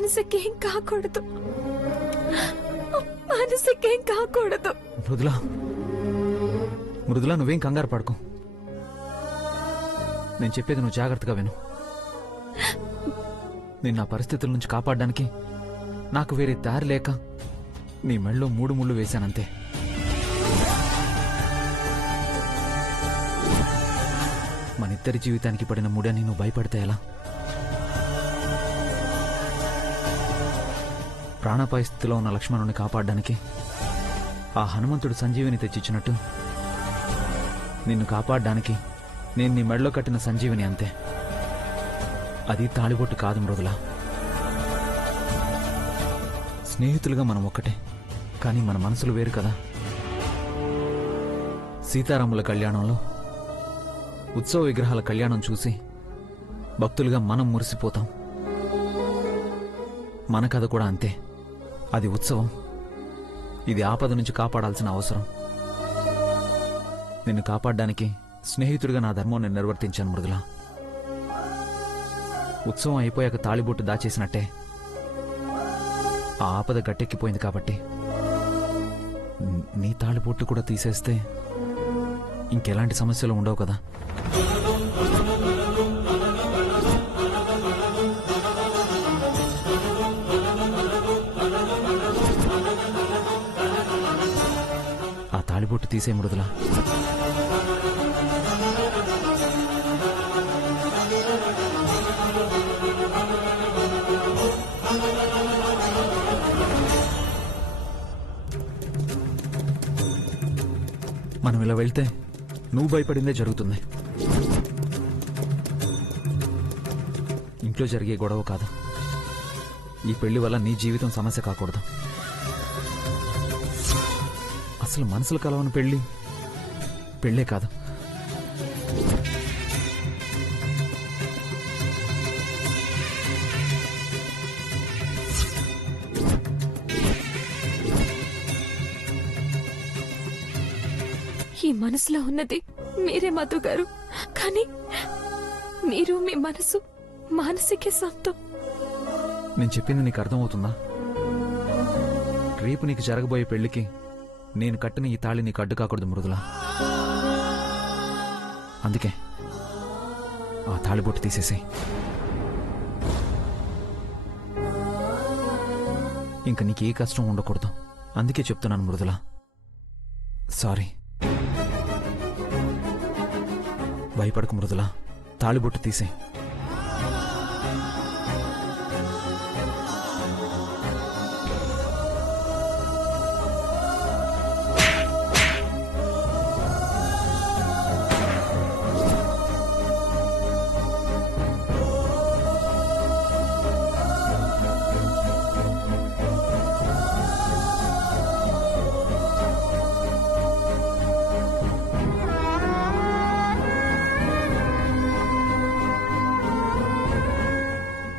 మనసుకేం కాకూడదు, మనసుకేం కాకూడదు. మృదులా, మృదులా, నువ్వేం కంగారు పడకు. నేను చెప్పేది నువ్వు జాగ్రత్తగా విను. నేను నా పరిస్థితుల నుంచి కాపాడడానికి నాకు వేరే దారి లేక నీ మెళ్ళలో 3 ముళ్ళు వేశానంతే. మనిద్దరి జీవితానికి పడిన ముడని నువ్వు భయపడితే ఎలా? ప్రాణాపాయ స్థితిలో ఉన్న లక్ష్మణుని కాపాడడానికి ఆ హనుమంతుడు సంజీవిని తెచ్చిచ్చినట్టు నిన్ను కాపాడడానికి నేను నీ మెడలో కట్టిన సంజీవిని అంతే. అది తాళిబొట్టు కాదు మృదులా. స్నేహితులుగా మనం ఒక్కటే, కానీ మన మనసులు వేరు కదా. సీతారాముల కళ్యాణంలో ఉత్సవ విగ్రహాల కళ్యాణం చూసి భక్తులుగా మనం మురిసిపోతాం. మన కథ కూడా అంతే. అది ఉత్సవం, ఇది ఆపద నుంచి కాపాడాల్సిన అవసరం. నిన్ను కాపాడడానికి స్నేహితుడిగా నా ధర్మం నేను నిర్వర్తించాను మృదులా. ఉత్సవం అయిపోయాక తాళిబొట్టు దాచేసినట్టే ఆ ఆపద గట్టెక్కిపోయింది. కాబట్టి నీ తాళిబొట్టు కూడా తీసేస్తే ఇంకెలాంటి సమస్యలు ఉండవు కదా. ఆ తాళిబొట్టు తీసే మృదులా. మనం ఇలా వెళ్తే నువ్వు భయపడిందే జరుగుతుంది. ఇంట్లో జరిగే గొడవ కాదు. ఈ పెళ్లి వల్ల నీ జీవితం సమస్య కాకూడదు. అసలు మనసులు కలవని పెళ్ళే కాదు. ఈ మనసులో ఉన్నది మీరే మధు గారు, కానీ మీరు మీ మనసు మానసిక సొంతం. నేను చెప్పింది నీకు అర్థమవుతుందా? రేపు నీకు జరగబోయే పెళ్లికి నేను కట్టిన ఈ తాళి నీకు అడ్డు కాకూడదు మృదులా. అందుకే ఆ తాళిబొట్టు తీసేసాయి. ఇంకా నీకే కష్టం ఉండకూడదు. అందుకే చెప్తున్నాను మృదులా. సారీ. భయపడకు మృదులా, తాళిబొట్టు తీసే.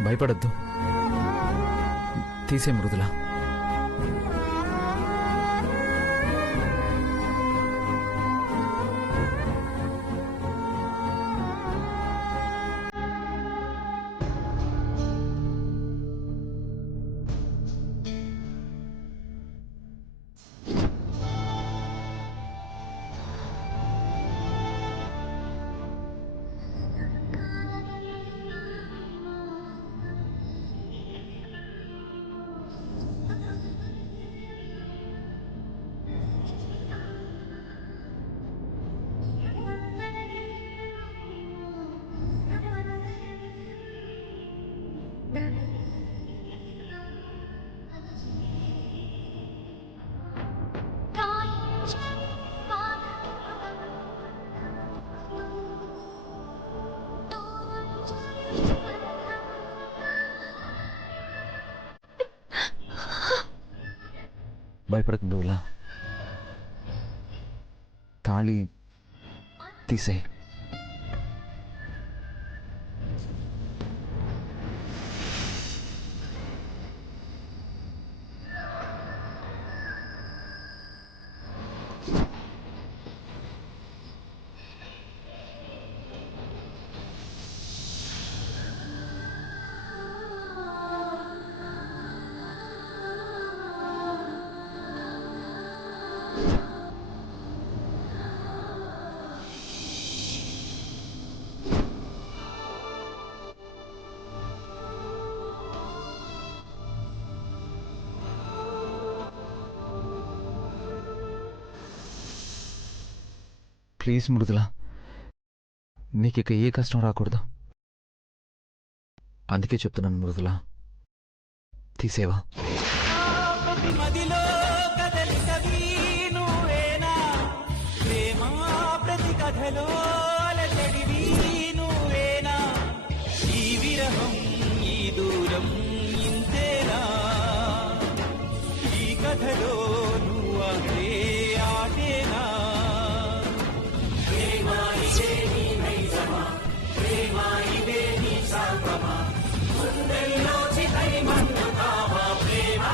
భయపడద్దు, తీసే మృదులా. భయపడకు మృదులా, తాళి తీసే. ప్లీజ్ మృదుల, నీకిక ఏ కష్టం రాకూడదు. అందుకే చెప్తున్నాను మృదుల, తీసేవా. మదిలో కదలికవి నువ్వేనా, ప్రేమ ప్రతి కథలో అలజడివి నువ్వేనా, ఈ విరహం ఈ దూరం ఇంతేనా, ఈ కథలో నువ్వే ఆటేనా, ప్రేమ ఇదే నీ నైజమా, ప్రేమ ఇదే నీ శాపమా, గుండెల్లో చితై మండుతావా ప్రేమ.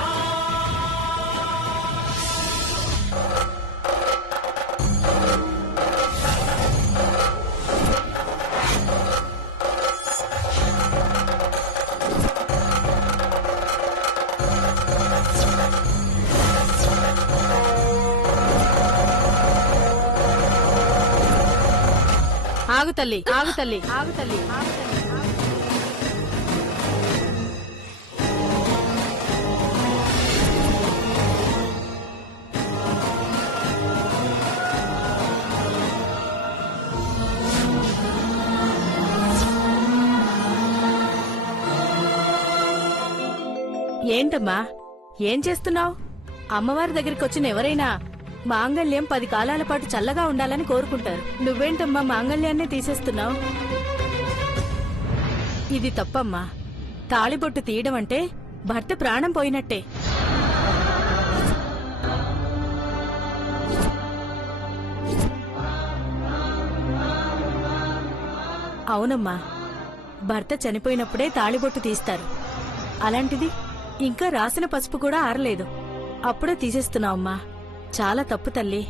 ఆగు తల్లి, ఆగు తల్లి, ఆగు తల్లి. ఏంటమ్మా, ఏం చేస్తున్నావు? అమ్మవారి దగ్గరికి వచ్చిన ఎవరైనా మాంగళ్యం 10 కాలాల పాటు చల్లగా ఉండాలని కోరుకుంటారు. నువ్వేంటమ్మా మాంగళ్యాన్నే తీసేస్తున్నావు? ఇది తప్పమ్మా. తాళిబొట్టు తీయడం అంటే భర్త ప్రాణం పోయినట్టే. అవునమ్మా, భర్త చనిపోయినప్పుడే తాళిబొట్టు తీస్తారు. అలాంటిది ఇంకా రాసిన పసుపు కూడా ఆరలేదు, అప్పుడే తీసేస్తున్నావమ్మా. చాలా తప్పు తల్లి.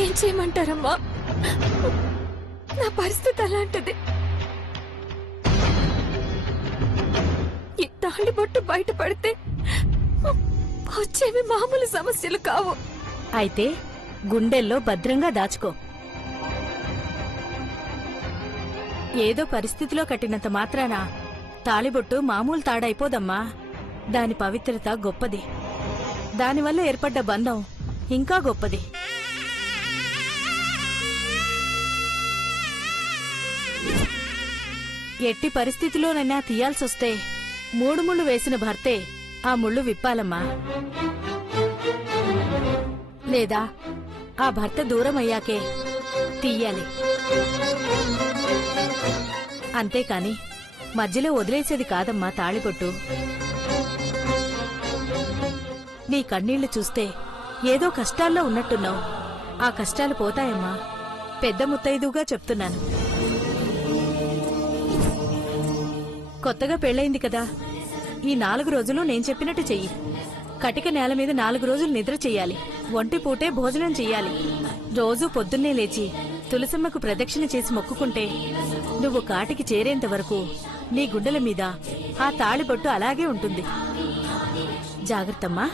ఏం చేయమంటారమ్మా? నా పరిస్థితి అలాంటిది. ఈ తాళిబొట్టు బయటపడితే వచ్చేవి మామూలు సమస్యలు కావు. అయితే గుండెల్లో భద్రంగా దాచుకో. ఏదో పరిస్థితిలో కట్టినంత మాత్రాన తాళిబొట్టు మామూలు తాడైపోదమ్మా. దాని పవిత్రత గొప్పది. దానివల్ల ఏర్పడ్డ బంధం ఇంకా గొప్పది. ఎట్టి పరిస్థితిలోనైనా తీయాల్సొస్తే 3 ముళ్ళు వేసిన భర్తే ఆ ముళ్ళు విప్పాలమ్మా. లేదా ఆ భర్త దూరం అయ్యాకే తీయాలి. అంతేకాని మధ్యలో వదిలేసేది కాదమ్మా తాళిబొట్టు. నీ కన్నీళ్లు చూస్తే ఏదో కష్టాల్లో ఉన్నట్టున్నావు. ఆ కష్టాలు పోతాయమ్మా. పెద్ద ముత్తైదుగా చెప్తున్నాను. కొత్తగా పెళ్ళయింది కదా, ఈ 4 రోజులు నేను చెప్పినట్టు చెయ్యి. కటిక నేల మీద 4 రోజులు నిద్ర చెయ్యాలి. ఒంటి పూటే భోజనం చెయ్యాలి. రోజూ పొద్దున్నే లేచి తులసమ్మకు ప్రదక్షిణ చేసి మొక్కుకుంటే నువ్వు కాటికి చేరేంత వరకు నీ గుండెల మీద ఆ తాళిబొట్టు అలాగే ఉంటుంది. జాగ్రత్తమ్మా.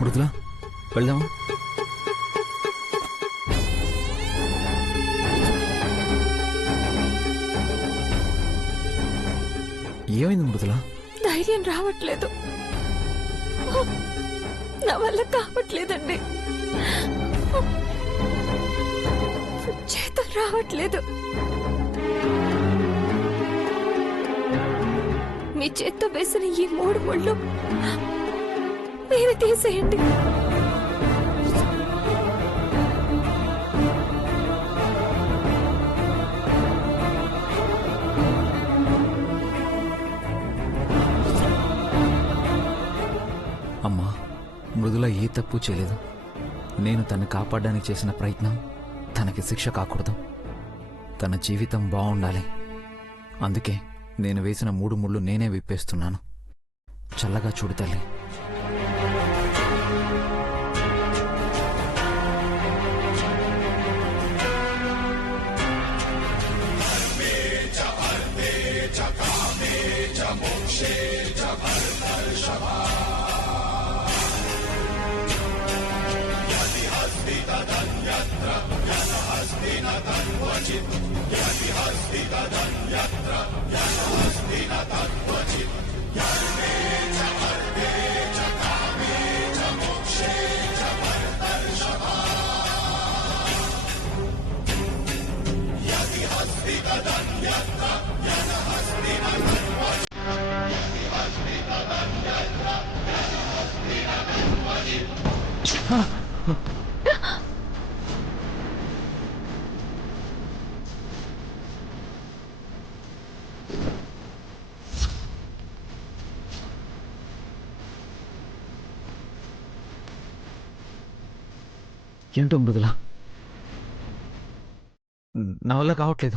మృదుల, వెళ్దామా? ఏమైంది మృదుల? ధైర్యం రావట్లేదు. నా వల్ల కావట్లేదండి. చేతులు రావట్లేదు. మీ చేత్తో వేసిన ఈ 3 ముళ్ళు మీరు తీసేయండి. అమ్మా, మృదుల ఏ తప్పు చేయలేదు. నేను తన్ని కాపాడడానికి చేసిన ప్రయత్నం తనకి శిక్ష కాకూడదు. తన జీవితం బాగుండాలి. అందుకే నేను వేసిన 3 ముళ్ళు నేనే విప్పేస్తున్నాను. చల్లగా చూడు తల్లి. ఏంటో మృదుల, నా వల్ల కావట్లేదు.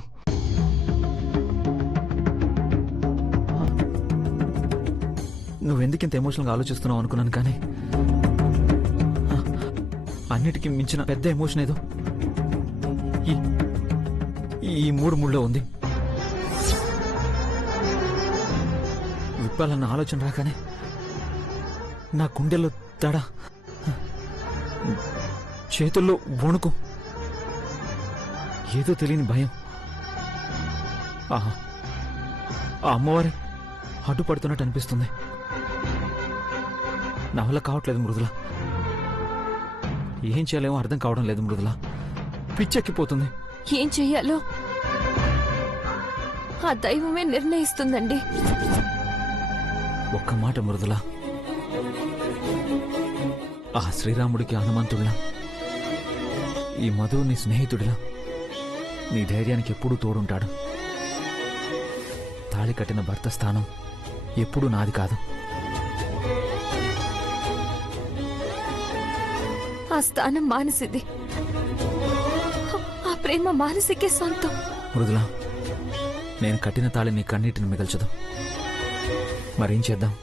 నువ్వెందుకు ఇంత ఎమోషనల్గా ఆలోచిస్తున్నావు అనుకున్నాను, కానీ అన్నిటికీ మించిన పెద్ద ఎమోషన్ ఏదో ఈ- ఈ మూడు ముళ్ళో ఉంది. విప్పాలన్న ఆలోచన రాగానే నా గుండెల్లో దడ, చేతుల్లో వణుకు, ఏదో తెలియని భయం. ఆహా, ఆ అమ్మవారి అడ్డుపడుతున్నట్టు అనిపిస్తుంది. నా వల్ల కావట్లేదు మృదుల. ఏం చేయాలేమో అర్థం కావడం లేదు మృదుల. పిచ్చెక్కిపోతుంది. ఏం చెయ్యాలో ఆ దైవమే నిర్ణయిస్తుందండి. ఒక్క మాట మృదుల, ఆ శ్రీరాముడికి హనుమంతుడిలా, ఈ మధువు నీ స్నేహితుడిలా, నీ ధైర్యానికి ఎప్పుడూ తోడుంటాడు. తాళి కట్టిన భర్త స్థానం ఎప్పుడూ నాది కాదు. ఆ స్థానం మానసిది. ఆ ప్రేమ మానసికే సొంతం. మృదుల, నేను కట్టిన తాళి నీ కన్నీటిని మిగల్చదు. మరేం చేద్దాం?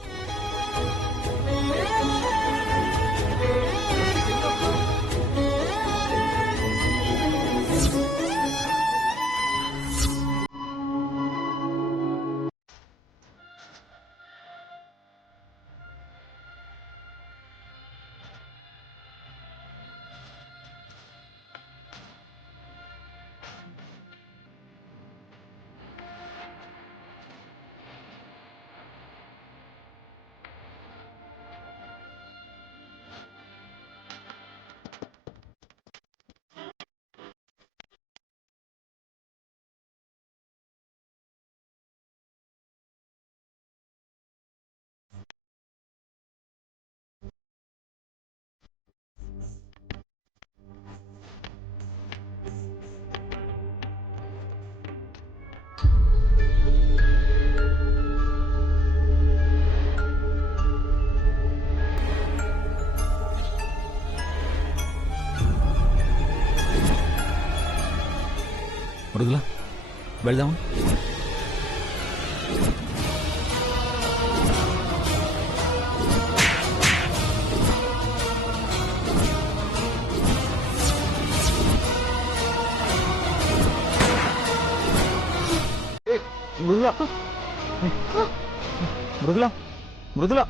మృదుల, వెళ్దామా? మృదుల, మృదుల, మృదుల,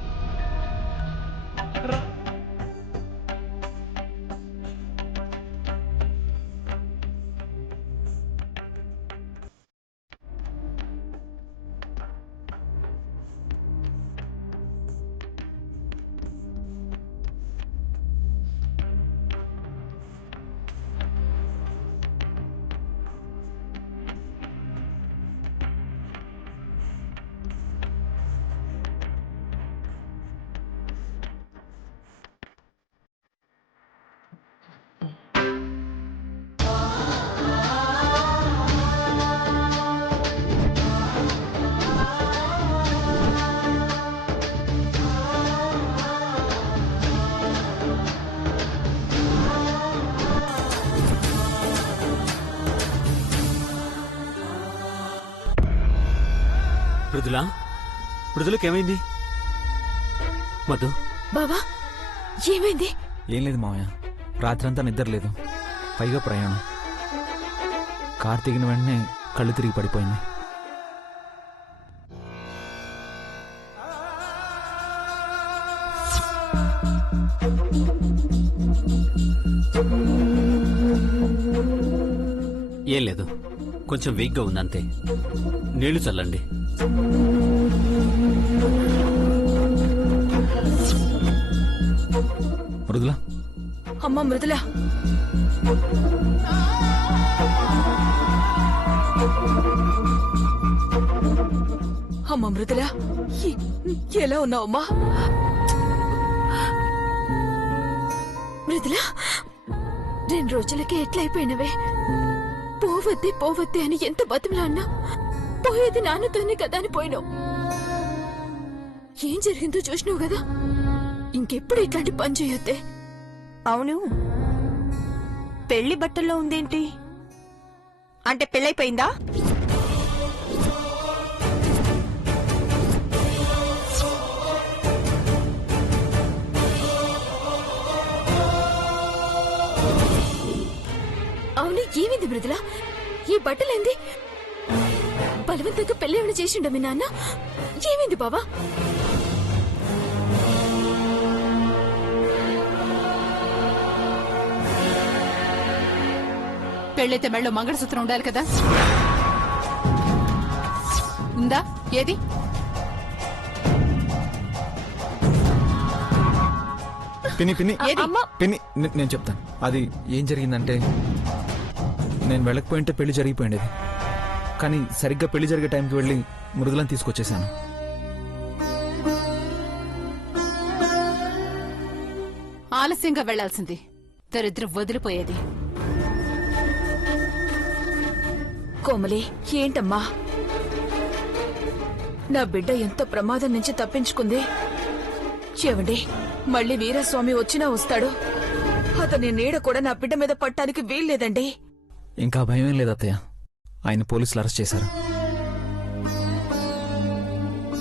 మృదులా, మృదులకేమైంది? మధు, బావా, ఏమైంది? ఏం లేదు మావయ్య, రాత్రంతా నిద్ర లేదు, పైగా ప్రయాణం. కారు దిగిన వెంటనే కళ్ళు తిరిగి పడిపోయింది. ఏం లేదు, కొంచెం వీక్గా ఉందంతే. నీళ్లు చల్లండి. మృదుల, అమ్మ మృదుల, అమ్మ మృదుల, ఎలా ఉన్నావమ్మా? మృదుల, 2 రోజులకే ఎట్లయిపోయినవే? పోవద్దే పోవద్దే అని ఎంత బతిమలాన్నా పోయేది నాన్నతోనే కదా అని పోయినావు. ఏం జరిగిందో చూసినావు కదా. ఇంకెప్పుడు ఇట్లాంటి పని చేయొద్దే. అవును, పెళ్లి బట్టల్లో ఉందేంటి? అంటే పెళ్ళైపోయిందా? అవును, ఏమింది మృదుల? ఈ బట్టలేంది? బలవంతంగా పెళ్లి ఏమైనా చేసిండ మీ నాన్న? ఏమైంది బావా? పెళ్ళైతే మెళ్ళో మంగళసూత్రం ఉండాలి కదా, ఉందా? ఏది? పిన్ని పిన్ని ఏది? పిన్ని, నేను చెప్తాను. అది ఏం జరిగిందంటే, నేను వెళ్ళకపోయింటే పెళ్లి జరిగిపోయిండేది. కానీ సరిగ్గా పెళ్లి జరిగే టైంకి వెళ్ళి మృదులను తీసుకొచ్చేసాను. ఆలస్యంగా వెళ్లాల్సింది, దరిద్రం వదిలిపోయేది. కోమలి, ఏంటమ్మా? నా బిడ్డ ఎంత ప్రమాదం నుంచి తప్పించుకుంది. చెవండి, మళ్ళీ వీరస్వామి వచ్చినా వస్తాడు. అతని నీడ కూడా నా బిడ్డ మీద పట్టానికి వీల్లేదండి. ఇంకా భయం ఏం లేదు అత్తయ్య, ఆయన పోలీసులు అరెస్ట్ చేశారు.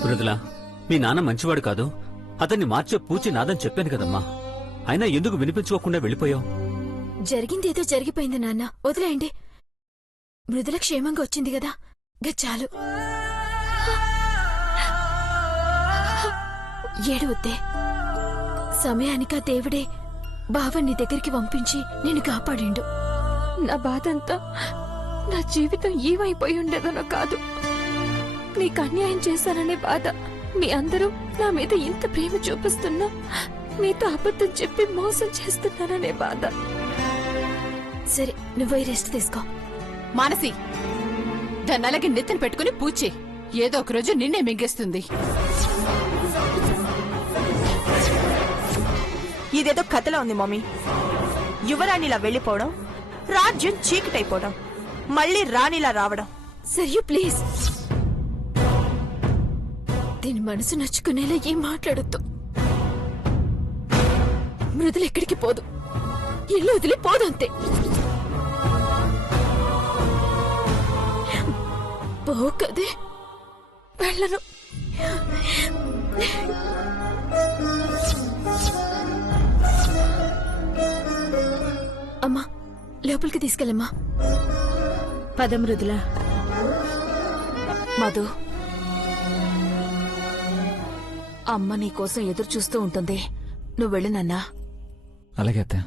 మృదుల, మీ నాన్న మంచివాడు కాదు, అతన్ని మార్చే పూచి నాదని చెప్పాను కదమ్మా. అయినా ఎందుకు వినిపించుకోకుండా వెళ్ళిపోయావు? జరిగిందేదో జరిగిపోయింది నాన్న, వదిలేయండి. మృదుల క్షేమంగా వచ్చింది కదా, చాలు. ఏడవద్దే. సమయానికి ఆ దేవుడే బావ నీ దగ్గరికి పంపించి నేను కాపాడిండు. నా బాధంతా నా జీవితం ఏమైపోయి ఉండేదనో కాదు, నీకు అన్యాయం చేశాననే బాధ. మీ అందరూ నా మీద ఇంత ప్రేమ చూపిస్తున్నా మీతో అబద్ధం చెప్పి మోసం చేస్తున్నాననే బాధ. సరే, నువ్వు రెస్ట్ తీసుకో. మానసి, దాన్ని అలాగే నెత్తిన పెట్టుకుని పూచే, ఏదో ఒక రోజు నిన్నే మింగేస్తుంది. ఇదేదో కథలా ఉంది మమ్మీ. యువరాణిలా వెళ్లిపోవడం, రాజ్యం చీకటైపోవడం, మళ్ళీ రాణిలా రావడం. సరియు ప్లీజ్, దీని మనసు నచ్చుకునేలా ఏం మాట్లాడొద్దు. మృదులు ఎక్కడికి పోదు, ఇల్లు వదిలి పోదు, అంతే. పో కదే, వెళ్ళను. అమ్మా, లోపలికి తీసుకెళ్ళమ్మా. పద మృదుల. మధు, అమ్మ నీకోసం ఎదురు చూస్తూ ఉంటుంది. నువ్వు వెళ్ళు నాన్నా. అలాగే అత్తయ్య.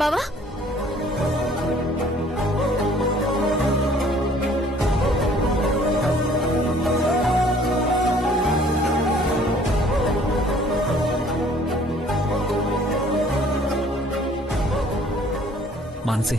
బావా, మానసి,